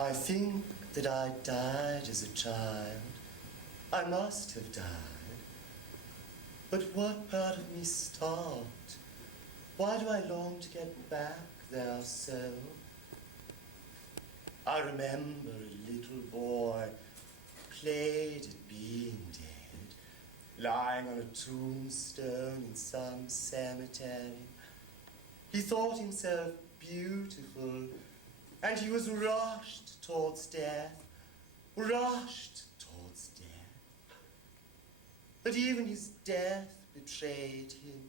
I think that I died as a child. I must have died. But what part of me stopped? Why do I long to get back there so? I remember a little boy played at being dead, lying on a tombstone in some cemetery. He thought himself beautiful, and he was rushed towards death, rushed towards death. But even his death betrayed him.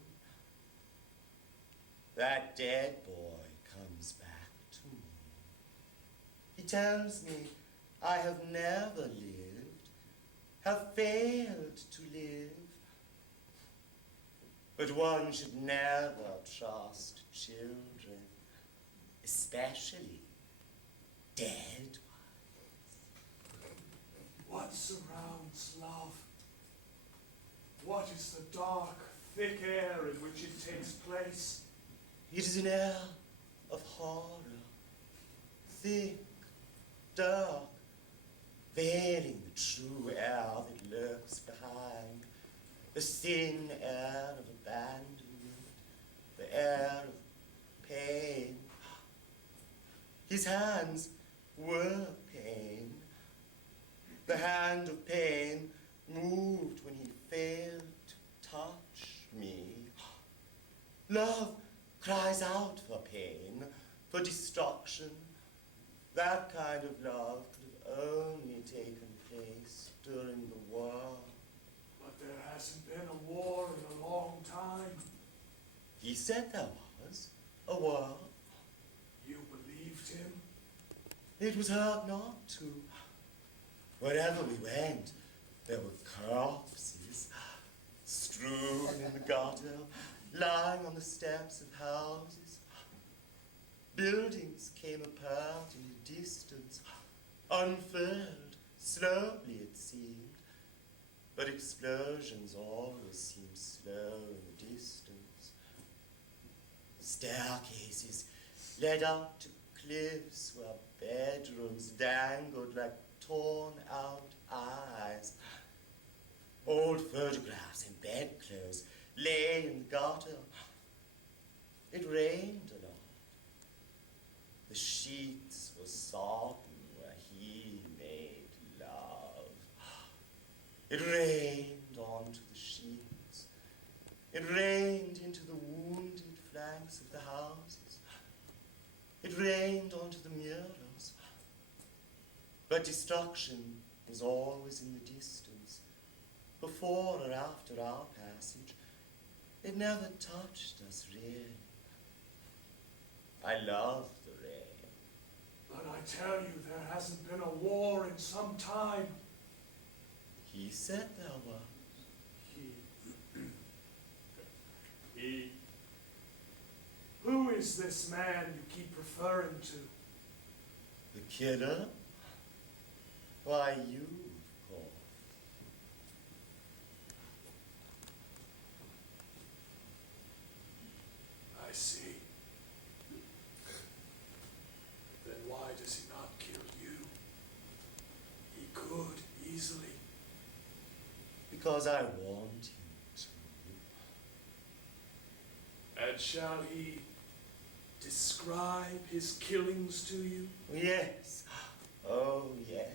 That dead boy comes back to me. He tells me I have never lived, have failed to live. But one should never trust children, especially dead ones. What surrounds love? What is the dark, thick air in which it takes place? It is an air of horror, thick, dark, veiling the true air that lurks behind, the thin air of abandonment, the air of pain. His hands were pain. The hand of pain moved when he failed to touch me. Love cries out for pain, for destruction. That kind of love could have only taken place during the war. But there hasn't been a war in a long time. He said there was a war. You believed him? It was hard not to. Wherever we went, there were corpses strewn in the gutter, lying on the steps of houses. Buildings came apart in the distance, unfurled, slowly it seemed. But explosions always seem slow in the distance. Staircases led up to cliffs where bedrooms dangled like torn-out eyes. Old photographs and bedclothes lay in the gutter. It rained a lot. The sheets were sodden where he made love. It rained onto the sheets. It rained into the wounded flanks of the houses. It rained onto the murals. But destruction was always in the distance. Before or after our passage, it never touched us really. I love the rain. But I tell you, there hasn't been a war in some time. He said there was. He. Who is this man you keep referring to? The killer? Why, you, of course. I see. Then why does he not kill you? He could easily. Because I want him to. And shall he describe his killings to you? Yes. Oh, yes.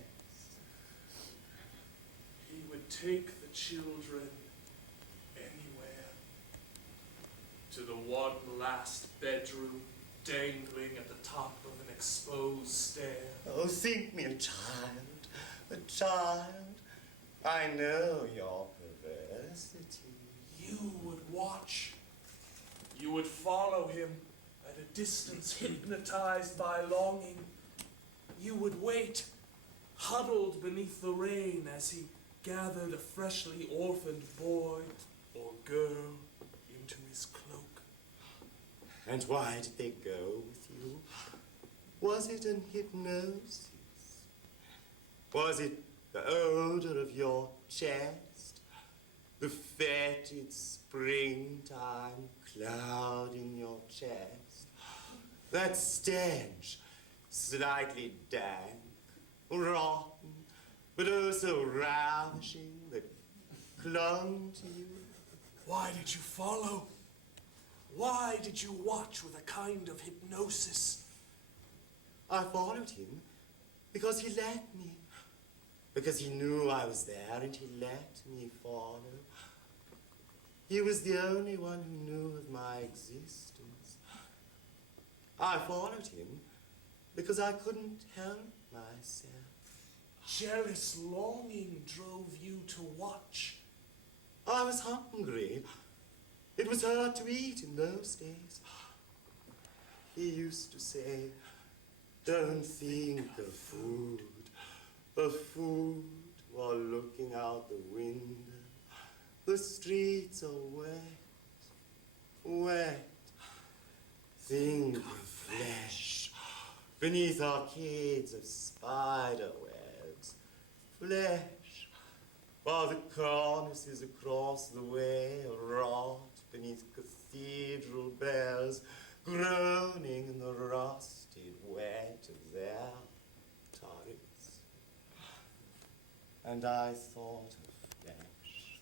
He would take the children anywhere. To the one last bedroom dangling at the top of an exposed stair. Oh, think me a child, a child. I know your perversity. You would watch. You would follow him at a distance, hypnotized by longing. You would wait, huddled beneath the rain as he gathered a freshly orphaned boy or girl into his cloak. And why did they go with you? Was it an hypnosis? Was it the odor of your chest? The fetid springtime cloud in your chest? That stench, slightly dank, rotten, but oh so ravishing, that clung to you. Why did you follow? Why did you watch with a kind of hypnosis? I followed him because he let me. Because he knew I was there and he let me follow. He was the only one who knew of my existence. I followed him because I couldn't help myself. Jealous longing drove you to watch. I was hungry. It was hard to eat in those days. He used to say, don't think of food while looking out the window. The streets are wet. Think of flesh beneath arcades of spider webs. Flesh, while the cornices across the way rot beneath cathedral bells, groaning in the rusted wet of their turrets. And I thought of flesh.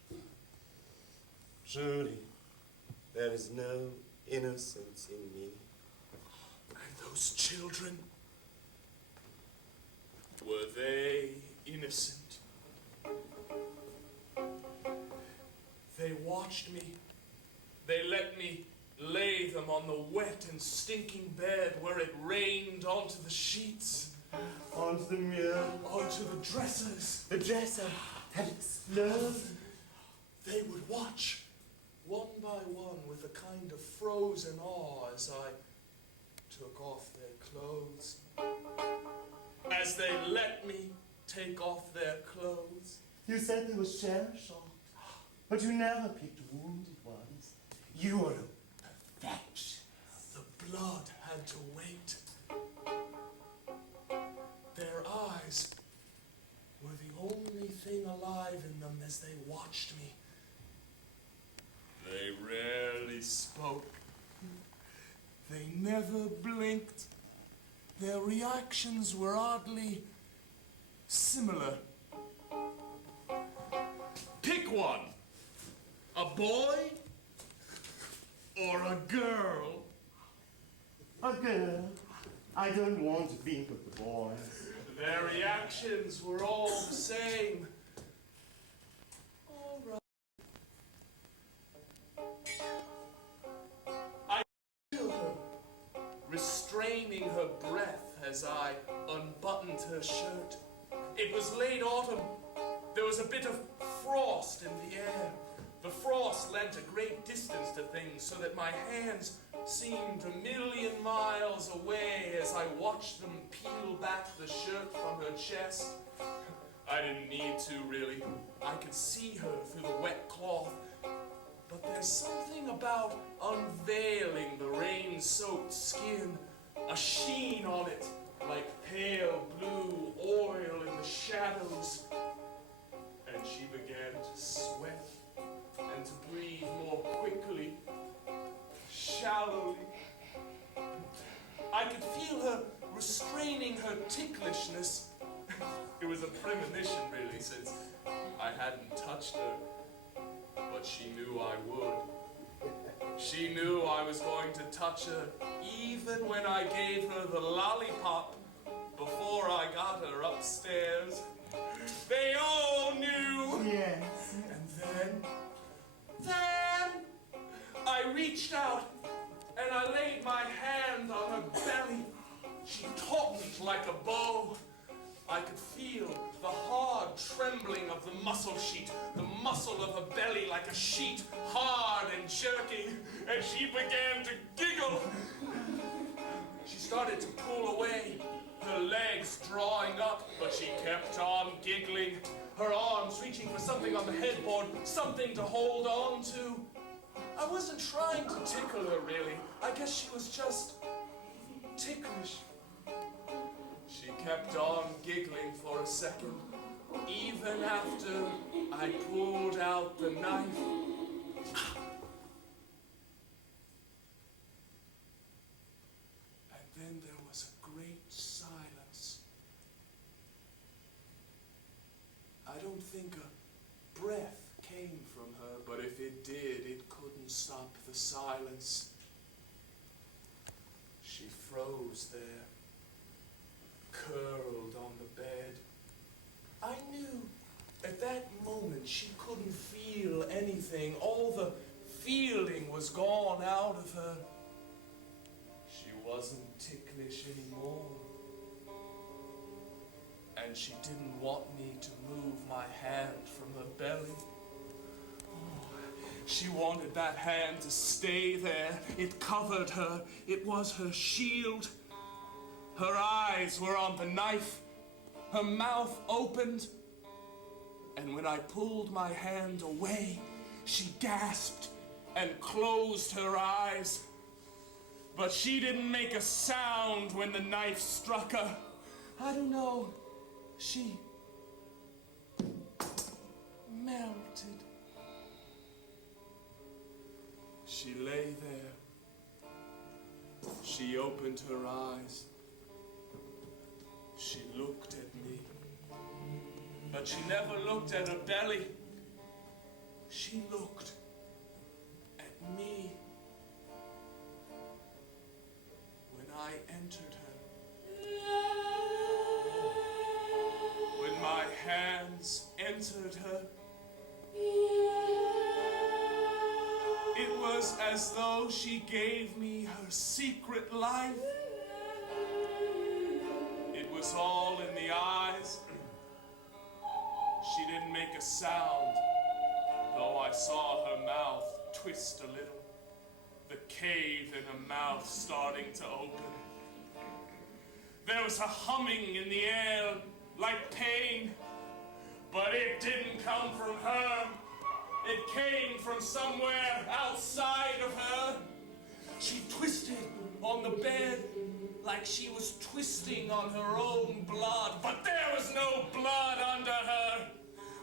Truly, there is no innocence in me. And those children, were they innocent? They watched me. They let me lay them on the wet and stinking bed where it rained onto the sheets. Onto the mirror. Onto the dressers. The dresser had exploded. They would watch, one by one, with a kind of frozen awe as I took off their clothes. As they let me take off their clothes. You said they were shell-shocked, but you never picked wounded ones. You were a perfection. The blood had to wait. Their eyes were the only thing alive in them as they watched me. They rarely spoke. They never blinked. Their reactions were oddly similar. Pick one. A boy or a girl? A girl. I don't want to think of the boys. Their reactions were all the same. All right. I feel her, restraining her breath as I unbuttoned her shirt. It was late autumn. There was a bit of frost in the air. The frost lent a great distance to things so that my hands seemed a million miles away as I watched them peel back the shirt from her chest. I didn't need to, really. I could see her through the wet cloth. But there's something about unveiling the rain-soaked skin, a sheen on it, like pale blue oil in the shadows. And she began to sweat and to breathe more quickly, shallowly. I could feel her restraining her ticklishness. It was a premonition, really, since I hadn't touched her. But she knew I would. She knew I was going to touch her, even when I gave her the lollipop before I got her upstairs. They all knew. Yes. And then I reached out and I laid my hand on her belly. She taut like a bow. I could feel the hard trembling of the muscle sheet, the muscle of her belly like a sheet, hard and jerky, and she began to giggle. She started to pull away, her legs drawing up, but she kept on giggling, her arms reaching for something on the headboard, something to hold on to. I wasn't trying to tickle her, really. I guess she was just ticklish. She kept on giggling for a second, even after I pulled out the knife. And then there was a great silence. don't think a breath came from her, but if it did, it couldn't stop the silence. She froze there, curled on the bed. I knew at that moment she couldn't feel anything. All the feeling was gone out of her. She wasn't ticklish anymore. And she didn't want me to move my hand from her belly. Oh, she wanted that hand to stay there. It covered her. It was her shield. Her eyes were on the knife. Her mouth opened. And when I pulled my hand away, she gasped and closed her eyes. But she didn't make a sound when the knife struck her. I don't know. She melted. She lay there. She opened her eyes. She looked at me. But she never looked at her belly. She looked at me. When I entered her, when my hands entered her, it was as though she gave me her secret life. It was all in the eyes. She didn't make a sound, though I saw her mouth twist a little, the cave in her mouth starting to open. There was a humming in the air like pain, but it didn't come from her. It came from somewhere outside of her. She twisted on the bed like she was twisting on her own blood, but there was no blood under her.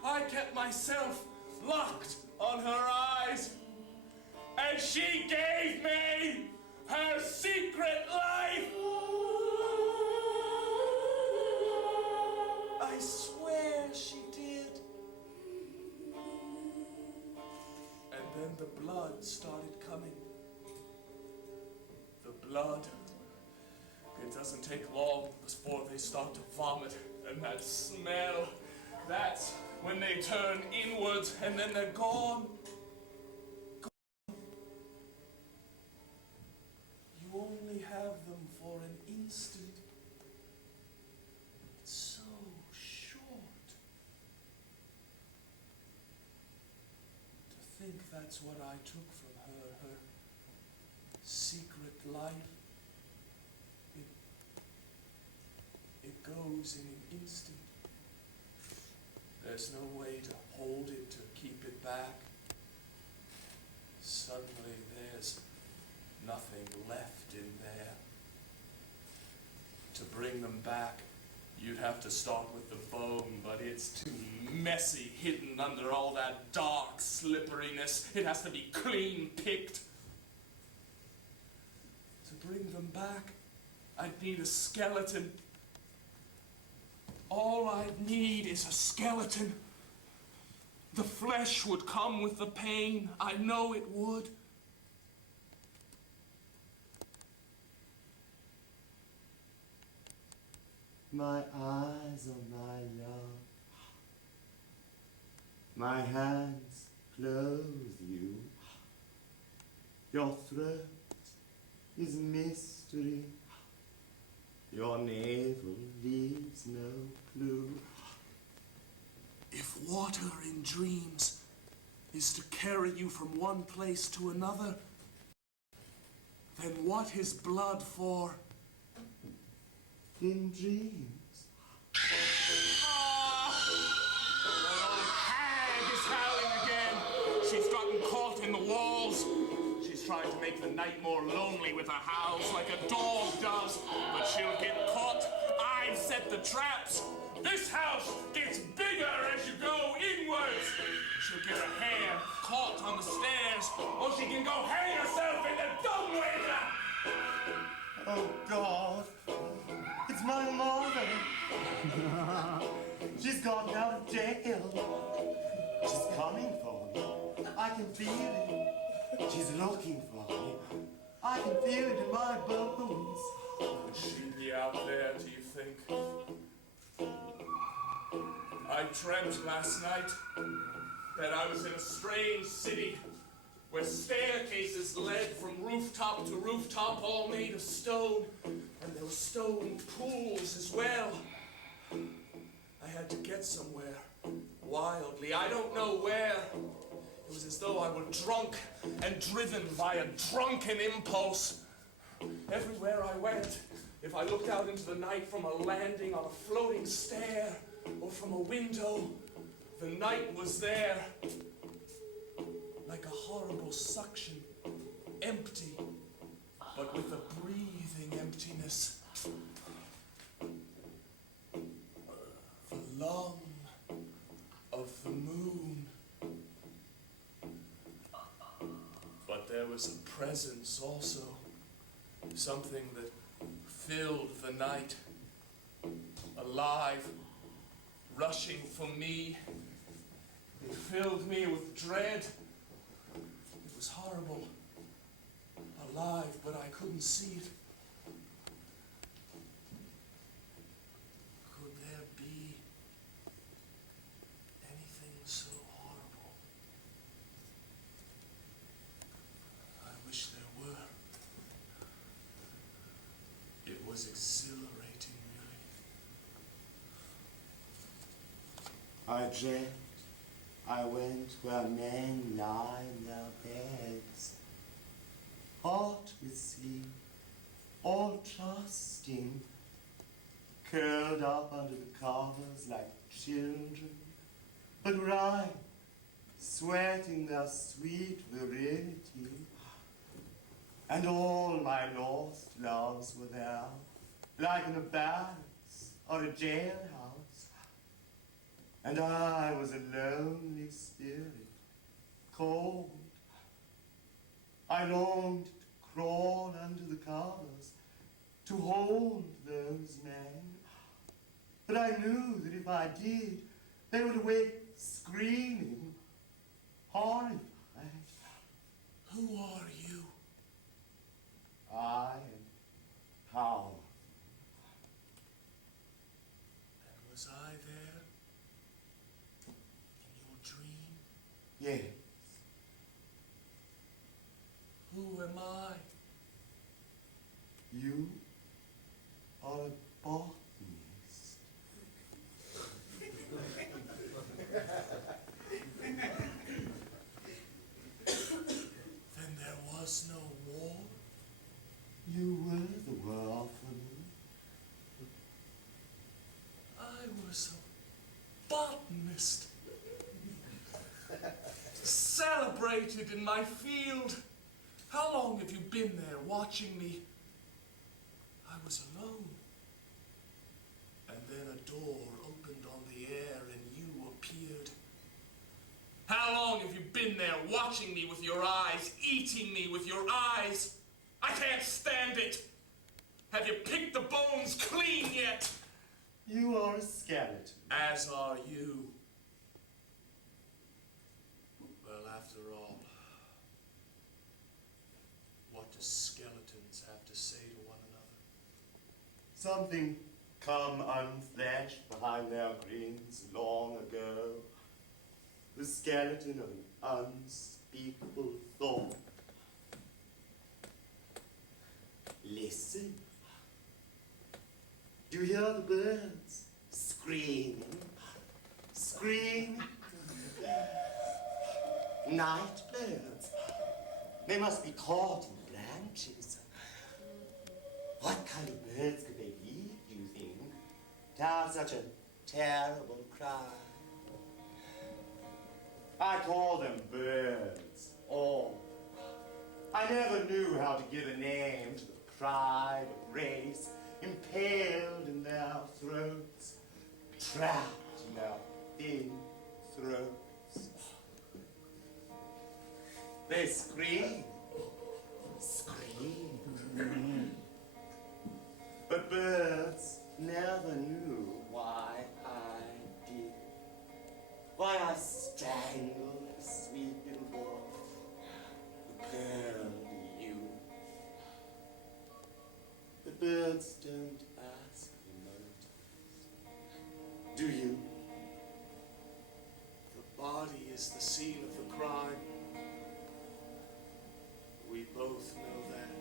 I kept myself locked on her eyes, and she gave me her secret life. I swear she did. And then the blood started coming. The blood. It doesn't take long before they start to vomit, and that smell, that's when they turn inwards, and then they're gone. You only have them for an instant. It's so short. To think that's what I took from her, her secret life. It goes in an instant. There's no way to hold it, to keep it back. Suddenly there's nothing left in there. To bring them back, you'd have to start with the bone, but it's too messy, hidden under all that dark slipperiness. It has to be clean picked. To bring them back, I'd need a skeleton. All I'd need is a skeleton. The flesh would come with the pain. I know it would. My eyes on my love, my hands clothe you. Your throat is mystery. Your navel leaves no clue. If water in dreams is to carry you from one place to another, then what is blood for? In dreams. Ah! That old hag is howling again. She's gotten caught in the walls. She's trying to make the night more lonely with her howls like a dog does, but she'll get caught. I've set the traps. This house gets bigger as you go inwards. She'll get her hair caught on the stairs, or she can go hang herself in the dumbwaiter. Oh, God. It's my mother. She's gotten out of jail. She's coming for me. I can feel it. She's looking for me. I can feel it in my bones. Would she be out there, do you think? I dreamt last night that I was in a strange city where staircases led from rooftop to rooftop, all made of stone, and there were stone pools as well. I had to get somewhere, wildly, I don't know where. It was as though I were drunk and driven by a drunken impulse. Everywhere I went, if I looked out into the night from a landing on a floating stair or from a window, the night was there, like a horrible suction, empty, but with a breathing emptiness. The lung of the moon. But there was a presence also, something that filled the night, alive, rushing for me. It filled me with dread. It was horrible, alive, but I couldn't see it. Could there be anything so horrible? I wish there were. It was exhilarating, really. I dreamt I went where men lie in their beds, hot with sleep, all trusting, curled up under the covers like children, but right, sweating their sweet virility. And all my lost loves were there, like in a barracks or a jailhouse. And I was a lonely spirit, cold. I longed to crawl under the covers, to hold those men. But I knew that if I did, they would awake screaming, horrified. Who are you? I am powerful. And was I there? In your dream? Yes. Who am I? You are a botanist. Then there was no war? You were the world for me. I was a botanist. Celebrated in my field. How long have you been there watching me? I was alone. And then a door opened on the air and you appeared. How long have you been there watching me with your eyes, eating me with your eyes? I can't stand it. Have you picked the bones clean yet? You are a skeleton. As are you. Well, after all, what do skeletons have to say to one another? Something come unfleshed behind their grins long ago. The skeleton of an unspeakable thought. Listen. Do you hear the birds screaming? Screaming? Night birds. They must be caught in branches. What kind of birds could they be, do you think, to have such a terrible cry? I call them birds, all. I never knew how to give a name to the pride of race, impaled in their throats, trapped in their thin throats. They scream, scream. But birds never knew why I I strangle the sweet little boy, the pearly you. The birds don't ask for motives, do you? The body is the scene of the crime. We both know that.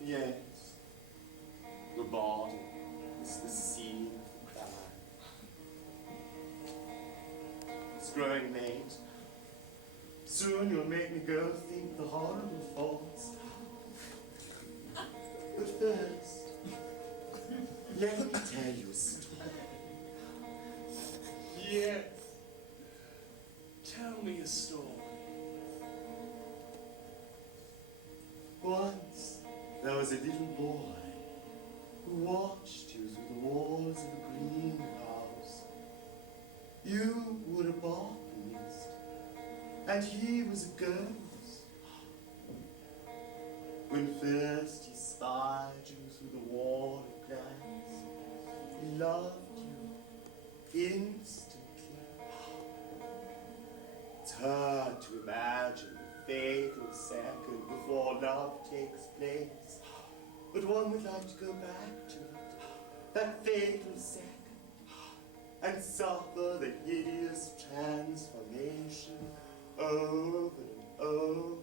Yes, the body is the scene of the crime. It's growing late. Soon you'll make me go think the horrible thoughts. But first, let me tell you a story. Yes. Tell me a story. Once, there was a little boy who watched you through the walls of a greenhouse. You were a botanist, and he was a ghost. When first he spied you through the wall of glass, he loved you instantly. It's hard to imagine the fatal second before love takes place, but one would like to go back to it, that fatal second, and suffer the hideous transformation over and over.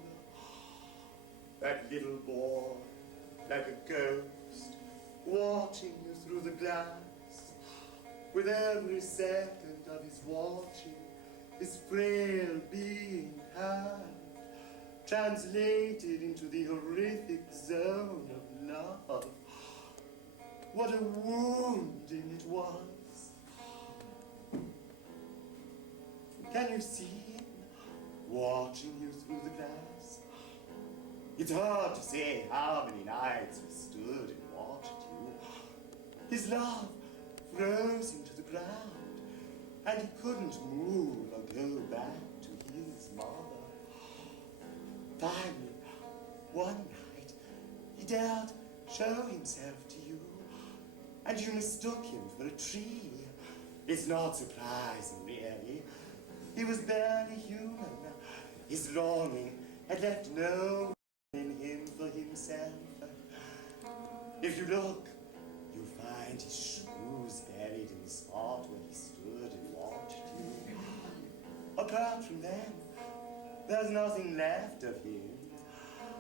That little boy, like a ghost, watching you through the glass, with every second of his watching, his frail being had, translated into the horrific zone of love. What a wounding it was. Can you see him watching you through the glass? It's hard to say how many nights we stood and watched you. His love froze him to the ground, and he couldn't move or go back to his mother. Finally, one night, he dared show himself to you, and you mistook him for a tree. It's not surprising, really. He was barely human. His longing had left no room in him for himself. If you look, you'll find his shoes buried in the spot where he stood and watched you. Apart from them, there's nothing left of him,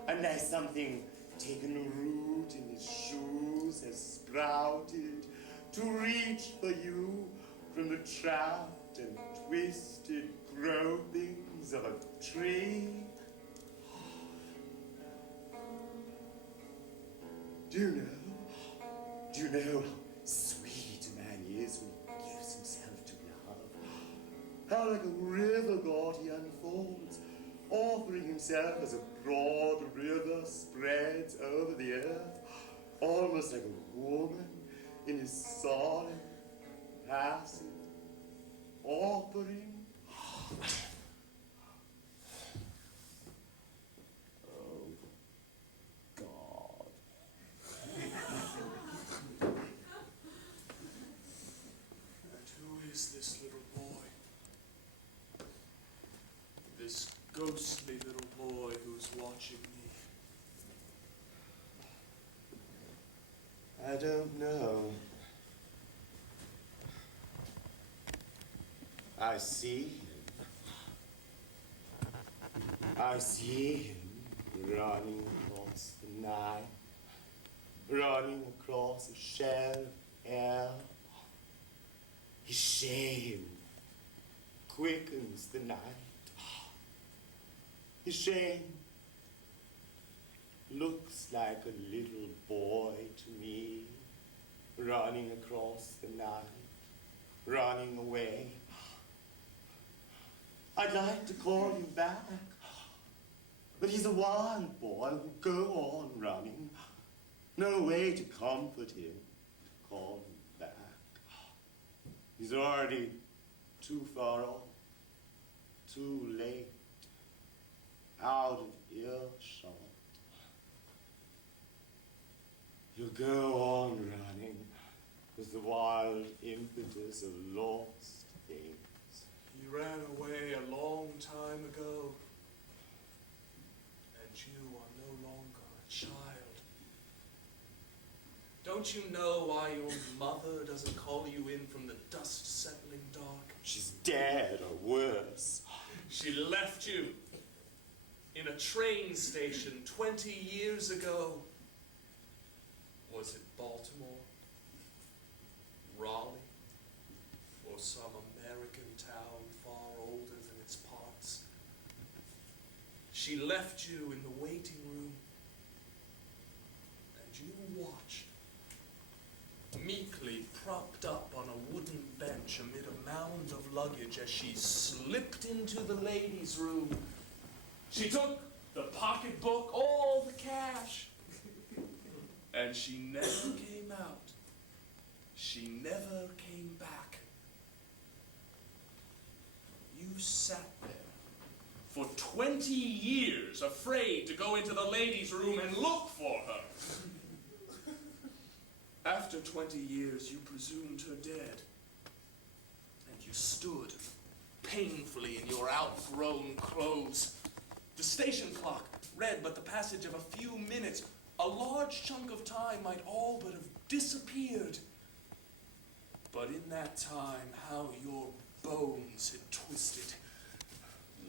unless something taken root in his shoes has sprouted to reach for you from the trapped and twisted gropings of a tree. Do you know how sweet a man is when he gives himself to love? How like a river god he unfolds, offering himself as a broad river spreads over the earth, almost like a woman in his solemn, passive offering. Oh, God. And who is this little boy? This ghostly little boy who's watching me? I don't know. I see him running across the night, running across a shell of air. His shame quickens the night. His shame looks like a little boy to me, running across the night, running away. I'd like to call him back, but he's a wild boy who'll go on running. No way to comfort him, to call him back. He's already too far off, too late, out of earshot. He'll go on running with the wild impetus of lost things. He ran away a long time ago, and you are no longer a child. Don't you know why your mother doesn't call you in from the dust-settling dark? She's dead or worse. She left you in a train station 20 years ago. Was it Baltimore, Raleigh, or some American town far older than its parts? She left you in the waiting room, and you watched, meekly propped up on a wooden bench amid a mound of luggage as she slipped into the ladies' room. She took the pocketbook, all the cash, and she never came out. She never came back. You sat there for 20 years, afraid to go into the ladies' room and look for her. After 20 years, you presumed her dead, and you stood painfully in your outgrown clothes. The station clock read but the passage of a few minutes. A large chunk of time might all but have disappeared. But in that time, how your bones had twisted.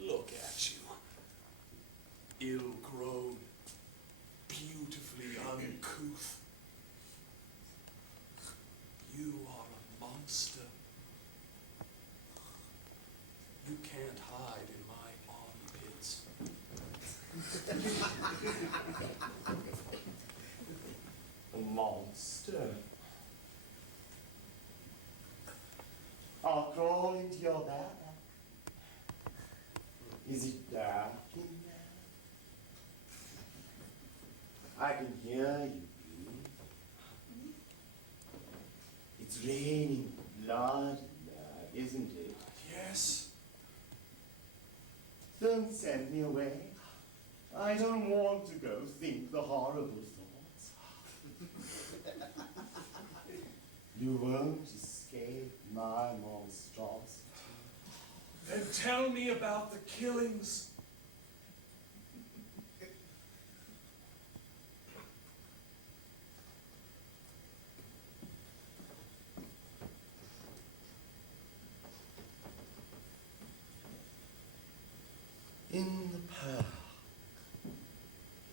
Look at you. Ill-grown, beautifully uncouth. You are a monster. You can't hide in my armpits. A monster. I'll crawl into your back. Is it dark in there? I can hear you breathe. It's raining blood in there, isn't it? Yes. Don't send me away. I don't want to go think the horrible thoughts. You won't escape my monstrosity. Then tell me about the killings. In the park.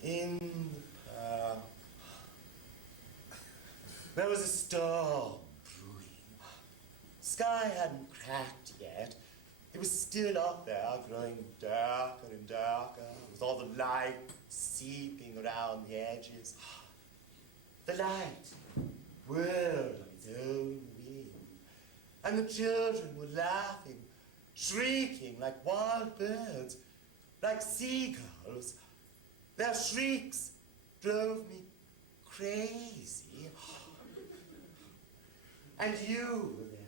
In the park. There was a storm brewing. Sky hadn't cracked yet. It was still up there, growing darker and darker, with all the light seeping around the edges. The light whirled on its own wing, and the children were laughing, shrieking like wild birds, like seagulls. Their shrieks drove me crazy. And you were there.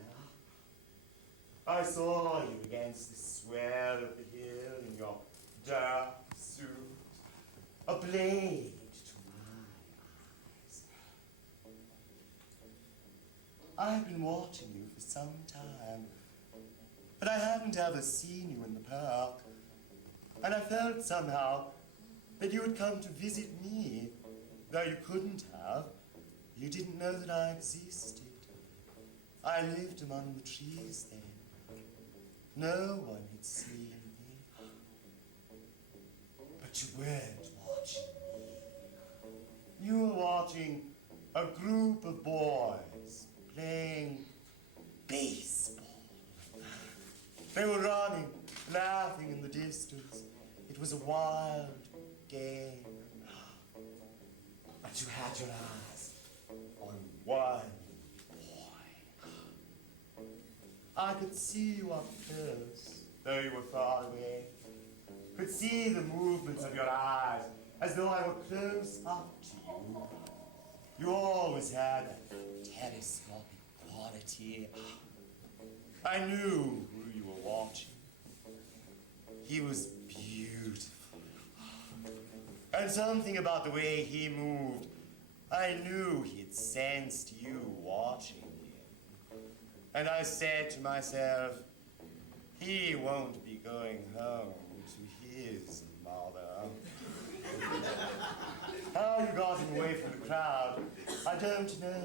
I saw you against the swell of the hill in your dark suit, a blade to my eyes. I've been watching you for some time, but I haven't ever seen you in the park. And I felt somehow that you would come to visit me, though you couldn't have. You didn't know that I existed. I lived among the trees then. No one had seen me. But you weren't watching me. You were watching a group of boys playing baseball. They were running, laughing in the distance. It was a wild game. But you had your eyes on one boy. I could see you up close, though you were far away. Could see the movements of your eyes, as though I were close up to you. You always had a telescopic quality. I knew who you were watching. He was beautiful. And something about the way he moved, I knew he'd sensed you watching him. And I said to myself, won't be going home to his mother. How you got him away from the crowd, I don't know.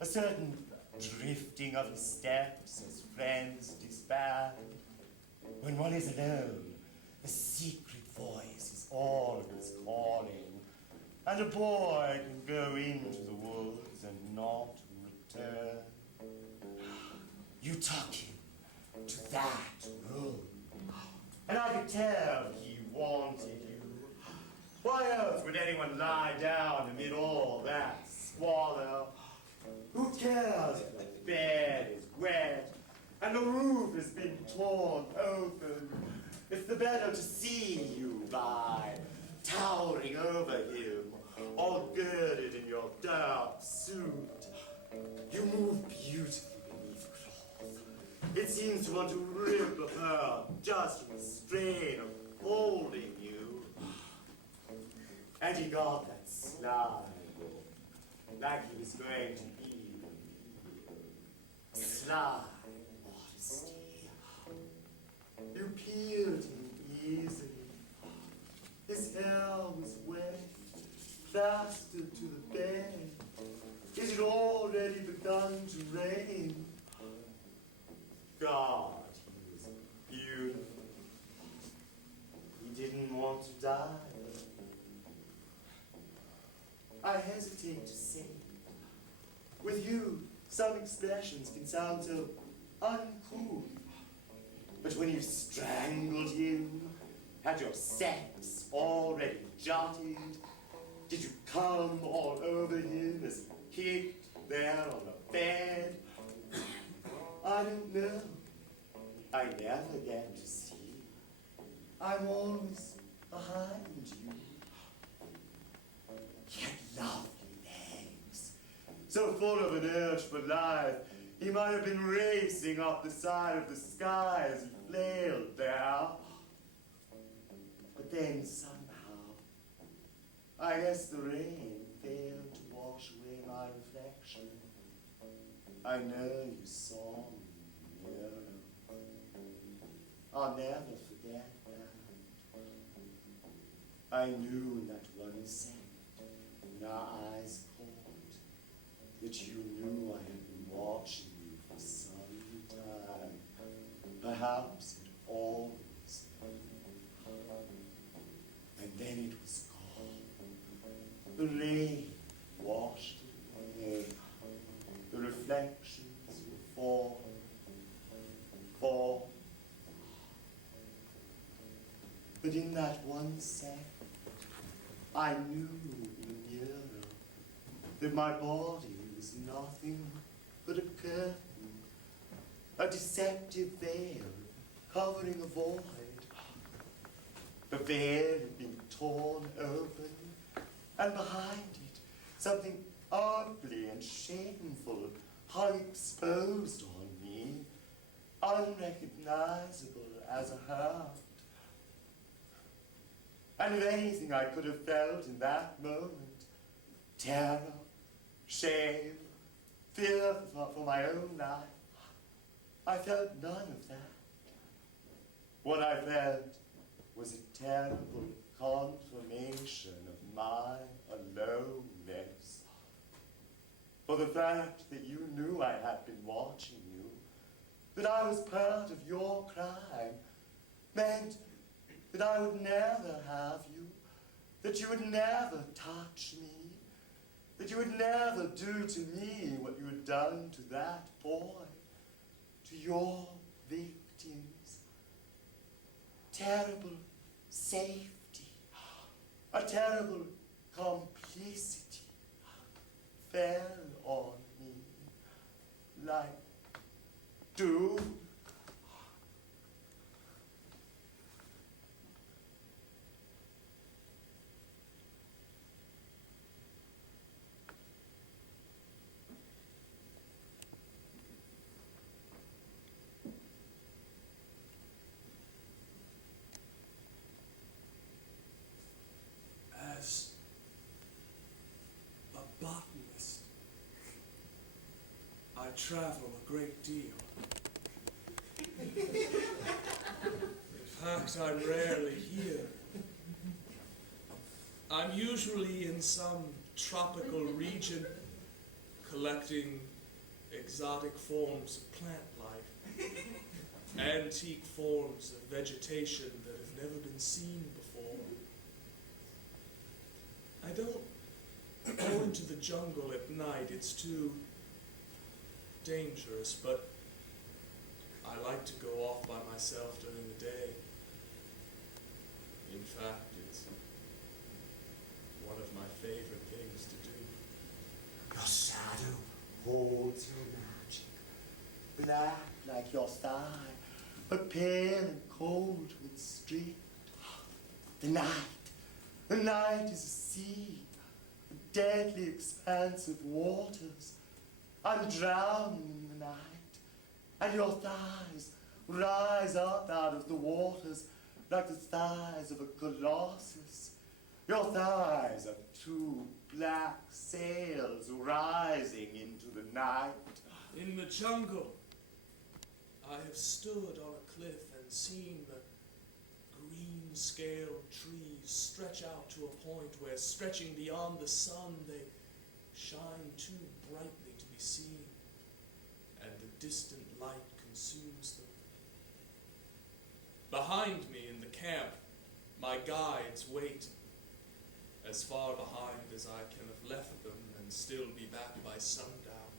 A certain drifting of his steps as friends disband. When one is alone, a secret voice is always calling, and a boy can go into the woods and not return. You took him to that room, and I could tell he wanted you. Why else would anyone lie down amid all that squalor? Who cares if the bed is wet and the roof has been torn open? It's the better to see you lie, towering over him, all girded in your dark suit. You move beautifully beneath cloth. It seems to want to rip apart just from the strain of holding you. And he got that slide, like he was going to be sly modesty. You peeled him easily. His hair was wet, plastered to the bed. It had already begun to rain. God, he was beautiful. He didn't want to die. I hesitate to say, with you, some expressions can sound so uncool. But when you strangled him, had your sex already jotted, did you come all over him as he kicked there on the bed? I don't know. I never get to see. I'm always behind you. He had lovely legs, so full of an urge for life, he might have been racing up the side of the sky as he flailed there. But then somehow, I guess the rain failed to wash away my reflection. I know you saw me, Nero. I'll never forget that. I knew in that 1 second, when our eyes caught, that you knew I had been watching you for some time. Perhaps it always been. And then it was gone. The rain washed it away. The reflections were falling. But in that 1 second, I knew in Nero that my body was nothing but a curtain, a deceptive veil covering a void. The veil had been torn open, and behind it, something ugly and shameful hung exposed on me, unrecognizable as a hurt. And if anything I could have felt in that moment, terror, shame, fear for my own life, I felt none of that. What I felt was a terrible confirmation of my aloneness. For the fact that you knew I had been watching you, that I was part of your crime, meant that I would never have you, that you would never touch me, that you would never do to me what you had done to that boy, to your victims. Terrible safety, a terrible complicity fell on me like doom. As a botanist, I travel a great deal. fact, I'm rarely here. I'm usually in some tropical region, collecting exotic forms of plant life, antique forms of vegetation that have never been seen before. I don't go into the jungle at night, it's too dangerous, but I like to go off by myself during the day. In fact, it's one of my favorite things to do. Your shadow holds your magic, black like your thigh, but pale and cold when streaked. The night is a sea, a deadly expanse of waters. I'm drowning in the night, and your thighs rise up out of the waters like the thighs of a colossus. Your thighs are two black sails rising into the night. In the jungle, I have stood on a cliff and seen the green-scaled trees stretch out to a point where, stretching beyond the sun, they shine too brightly to be seen, and the distant light consumes them. Behind me in the camp, my guides wait, as far behind as I can have left them and still be back by sundown.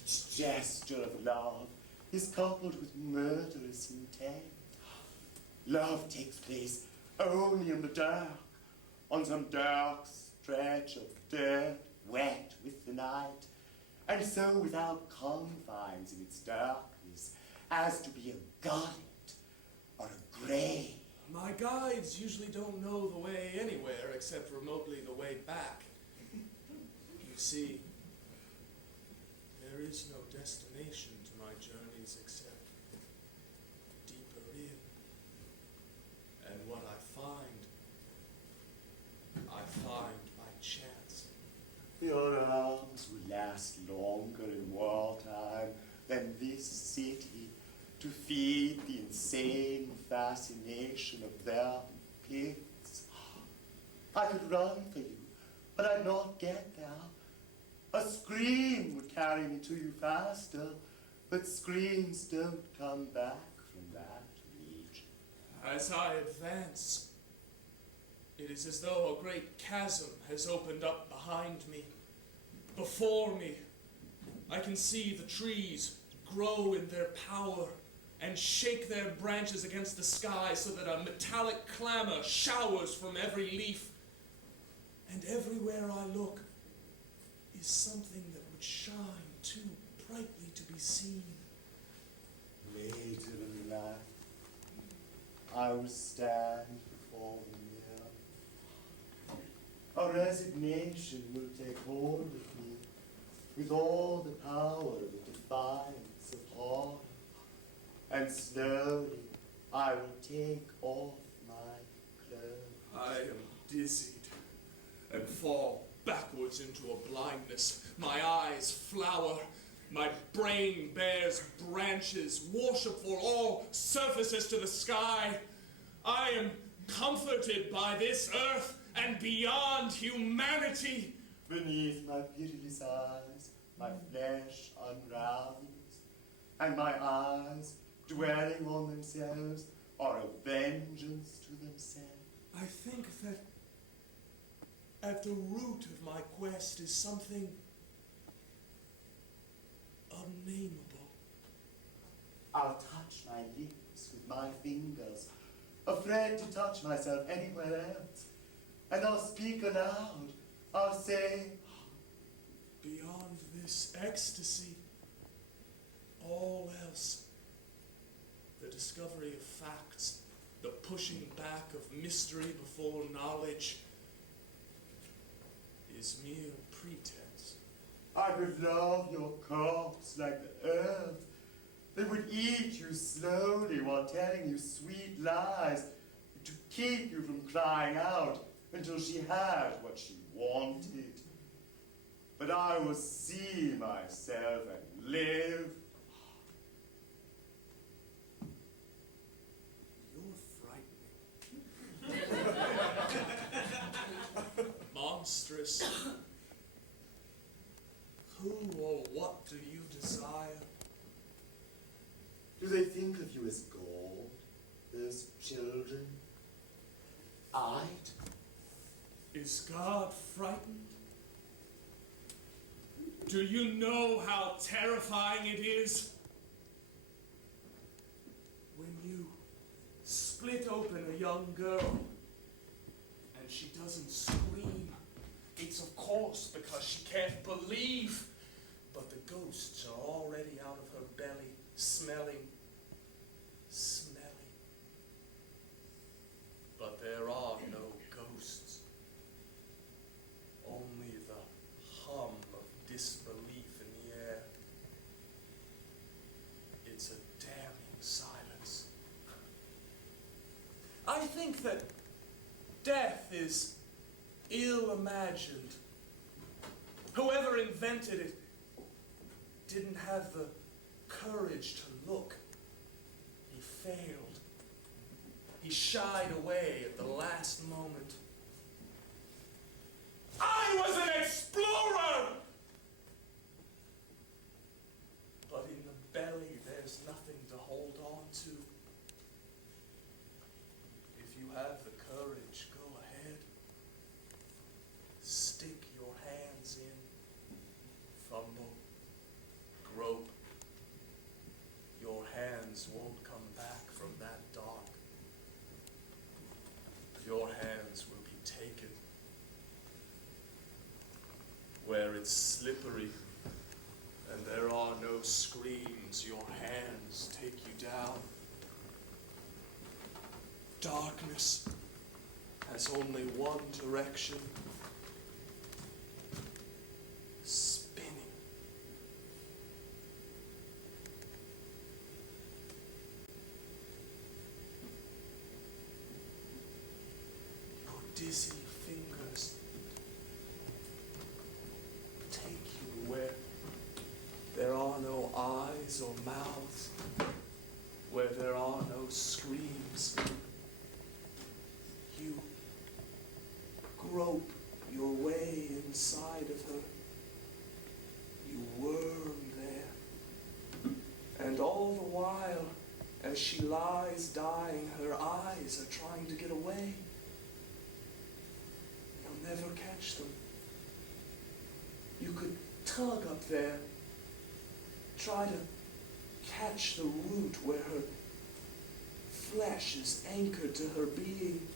Each gesture of love is coupled with murderous intent. Love takes place only in the dark, on some dark stretch of dirt wet with the night, and so without confines in its darkness as to be a gullet or a grave. My guides usually don't know the way anywhere except remotely the way back. You see, there is no destination to my journeys except deeper in. And what I find by chance. Your arms will last longer in wartime than this city to feed the insane fascination of their pits. I could run for you, but I'd not get there. A scream would carry me to you faster, but screams don't come back from that region. As I advance, it is as though a great chasm has opened up behind me. Before me, I can see the trees grow in their power and shake their branches against the sky so that a metallic clamor showers from every leaf. And everywhere I look is something that would shine too brightly to be seen. Later in the night, I will stand before the mirror. A resignation will take hold of me with all the power of the defiance of horror. And slowly I will take off my clothes. I am dizzied and fall backwards into a blindness. My eyes flower. My brain bears branches, worshipful, all surfaces to the sky. I am comforted by this earth and beyond humanity. Beneath my pitiless eyes, my flesh unravels, and my eyes, dwelling on themselves, are a vengeance to themselves. I think that at the root of my quest is something unnameable. I'll touch my lips with my fingers, afraid to touch myself anywhere else. And I'll speak aloud. I'll say, beyond this ecstasy, all else, the discovery of facts, the pushing back of mystery before knowledge, is mere pretense. I would love your corpse like the earth. They would eat you slowly while telling you sweet lies to keep you from crying out until she had what she wanted. But I will see myself and live. You're monstrous. Who or what do you desire? Do they think of you as gold, those children? Eyed? Is God frightened? Do you know how terrifying it is? When you split open a young girl and she doesn't scream, it's of course because she can't believe, but the ghosts are already out of her belly, smelling. But there are no ghosts, only the hum of disbelief in the air. It's a damning silence. I think that death is ill-imagined. Whoever invented it didn't have the courage to look. He failed. He shied away at the last moment. I was an explorer! But in the belly, there's nothing to hold on to. If you have the courage, go ahead. Stick your hands in. Fumble. Grope. Your hands won't come back from that dark. Your hands will be taken where it's slippery and there are no screams. Your hands take you down. Darkness has only one direction. Spinning. Dizzy fingers take you where there are no eyes or mouths, where there are no screams. You grope your way inside of her. You worm there. And all the while, as she lies dying, her eyes are trying to get away. Never catch them. You could tug up there, try to catch the root where her flesh is anchored to her being.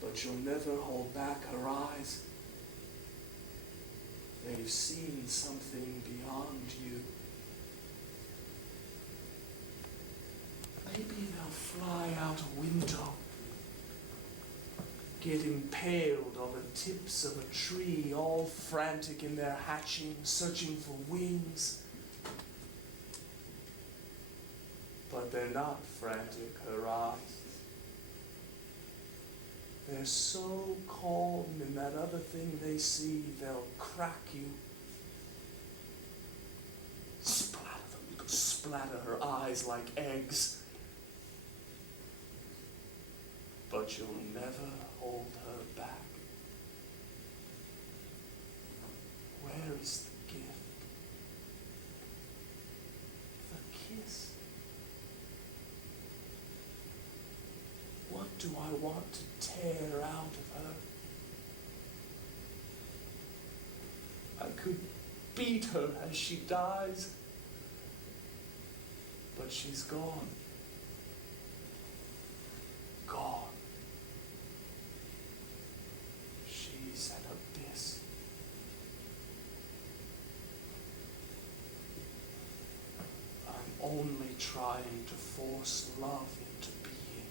But you'll never hold back her eyes. They've seen something beyond you. Maybe they'll fly out a window, get impaled on the tips of a tree, all frantic in their hatching, searching for wings. But they're not frantic, her eyes. They're so calm in that other thing they see, they'll crack you. Splatter them, you could splatter her eyes like eggs. But you'll never hold her back. Where is the gift? The kiss? What do I want to tear out of her? I could beat her as she dies, but she's gone. Gone. She's an abyss. I'm only trying to force love into being.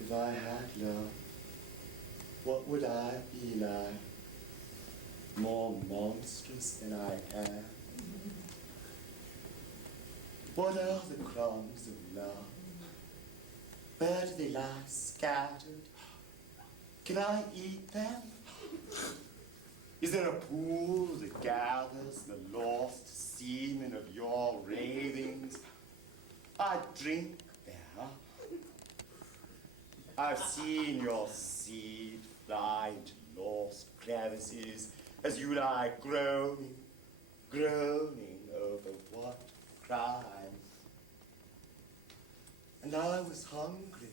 If I had love, what would I be like? More monstrous than I am? What are the crumbs of love? Where do they lie scattered? Can I eat them? Is there a pool that gathers the lost semen of your ravings? I drink there. I've seen your seed fly into lost crevices as you lie groaning, groaning over what crime. And I was hungry.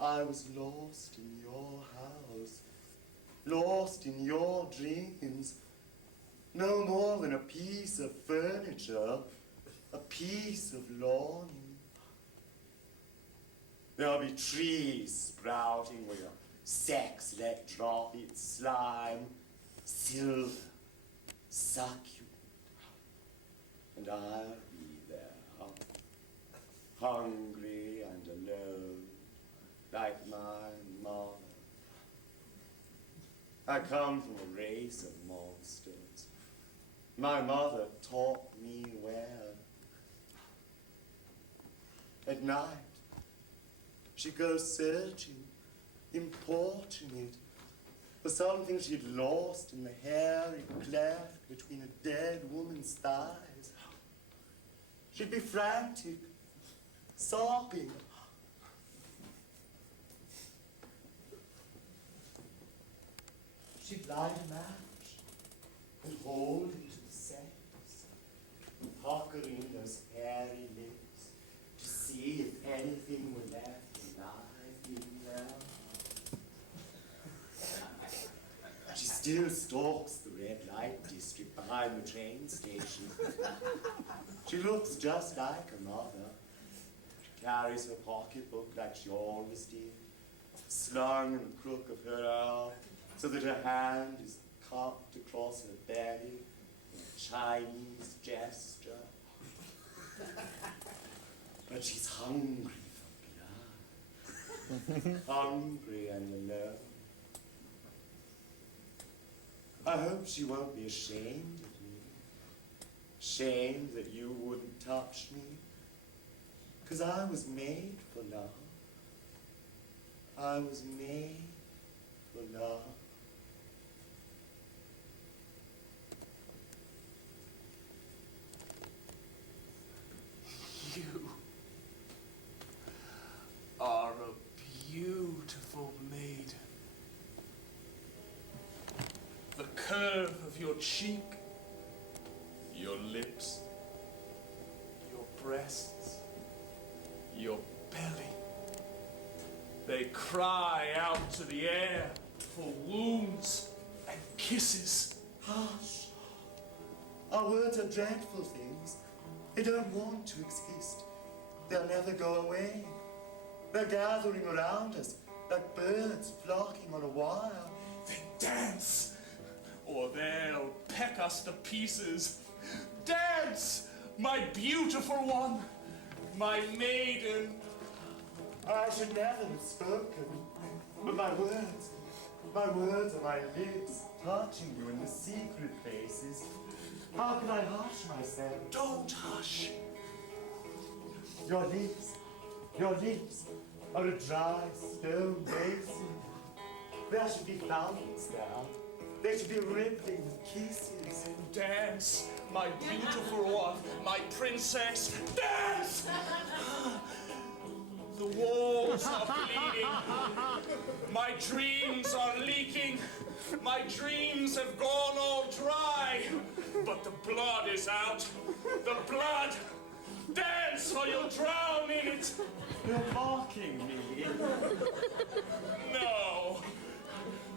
I was lost in your house, lost in your dreams, no more than a piece of furniture, a piece of longing. There'll be trees sprouting where your sex let drop its slime, silver, succulent, and I'll be there, hungry and alone, like my mother. I come from a race of monsters. My mother taught me well. At night, she goes searching, importunate, for something she'd lost in the hairy cleft between a dead woman's thighs. She'd be frantic, sobbing. She'd light a match and hold it to the sex, puckering those hairy lips to see if anything were left alive in them. She still stalks the red light district behind the train station. She looks just like her mother. She carries her pocketbook like she always did, slung in the crook of her arm, so that her hand is cupped across her belly in a Chinese gesture. But she's hungry for blood, hungry and alone. I hope she won't be ashamed of me, ashamed that you wouldn't touch me, 'cause I was made for love. I was made for love. You are a beautiful maiden. The curve of your cheek, your lips, your breasts, your belly, they cry out to the air for wounds and kisses. Hush. Our words are dreadful things. They don't want to exist. They'll never go away. They're gathering around us like birds flocking on a wire. Then dance, or they'll peck us to pieces. Dance, my beautiful one, my maiden. I should never have spoken, but my words are my lips touching you in the secret places. How can I hush myself? Don't hush. Your lips are a dry stone basin. There should be fountains there. They should be rippling with kisses. Dance, my beautiful one, my princess. Dance! The walls are bleeding. My dreams are leaking. My dreams have gone all dry. But the blood is out. The blood. Dance or you'll drown in it. You're mocking me. No.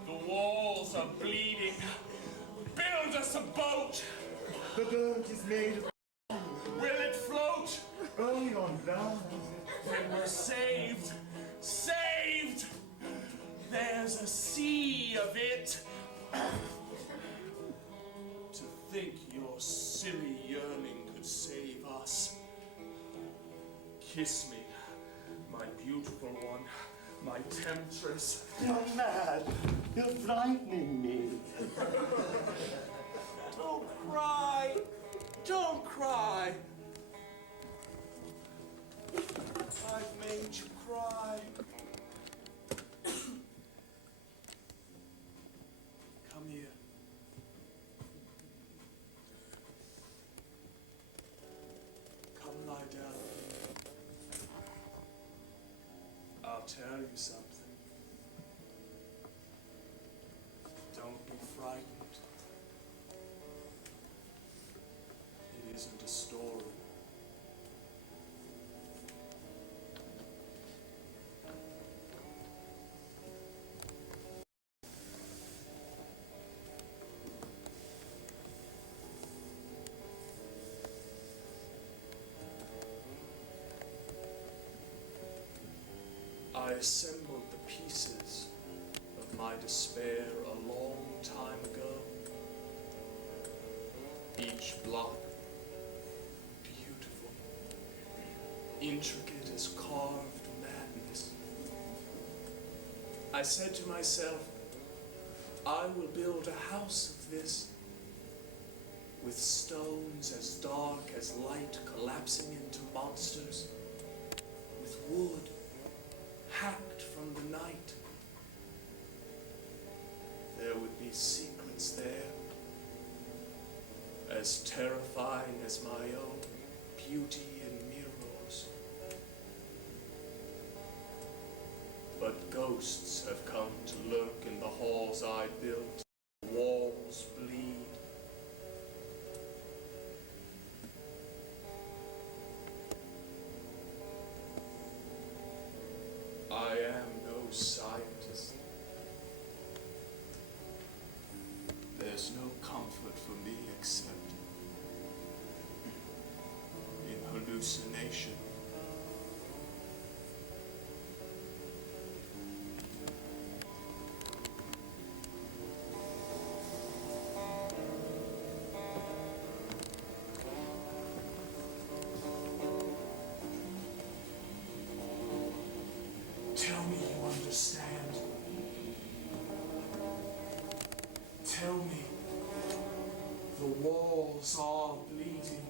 The walls are bleeding. Build us a boat. The boat is made of... Will it float? Only on land. Then we're saved. Saved! There's a sea of it. To think your silly yearning could save us. Kiss me, my beautiful one, my temptress. You're mad. You're frightening me. Don't cry. Don't cry. I've made you cry. Come here. Come lie down. I'll I'll tell you something. Don't be frightened. It isn't a story. I assembled the pieces of my despair a long time ago. Each block beautiful, intricate as carved madness. I said to myself, I will build a house of this, with stones as dark as light collapsing into monsters, with wood hacked from the night. There would be secrets there, as terrifying as my own beauty in mirrors. But ghosts have come to lurk in the halls I built. Walls bleed. I am no scientist. There's no comfort for me except in hallucination. Tell me you understand. Tell me the walls are bleeding.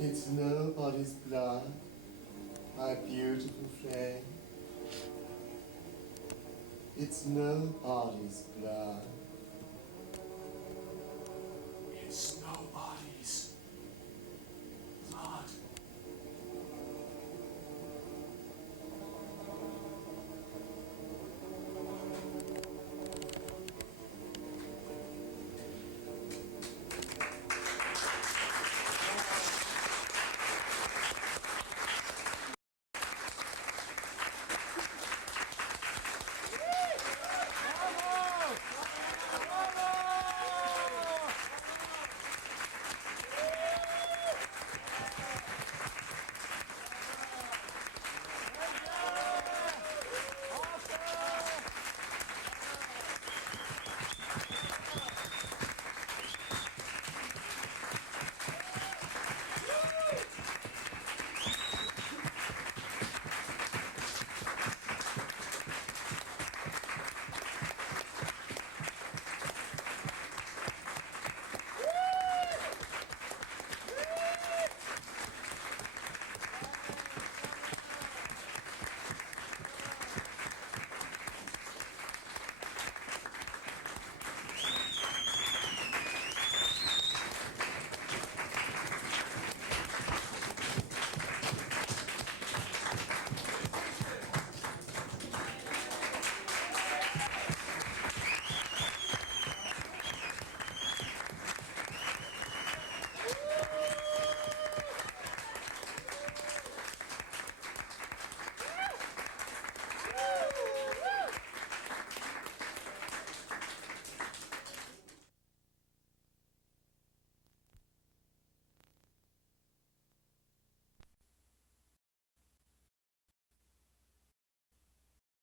It's nobody's blood, my beautiful friend. It's nobody's blood.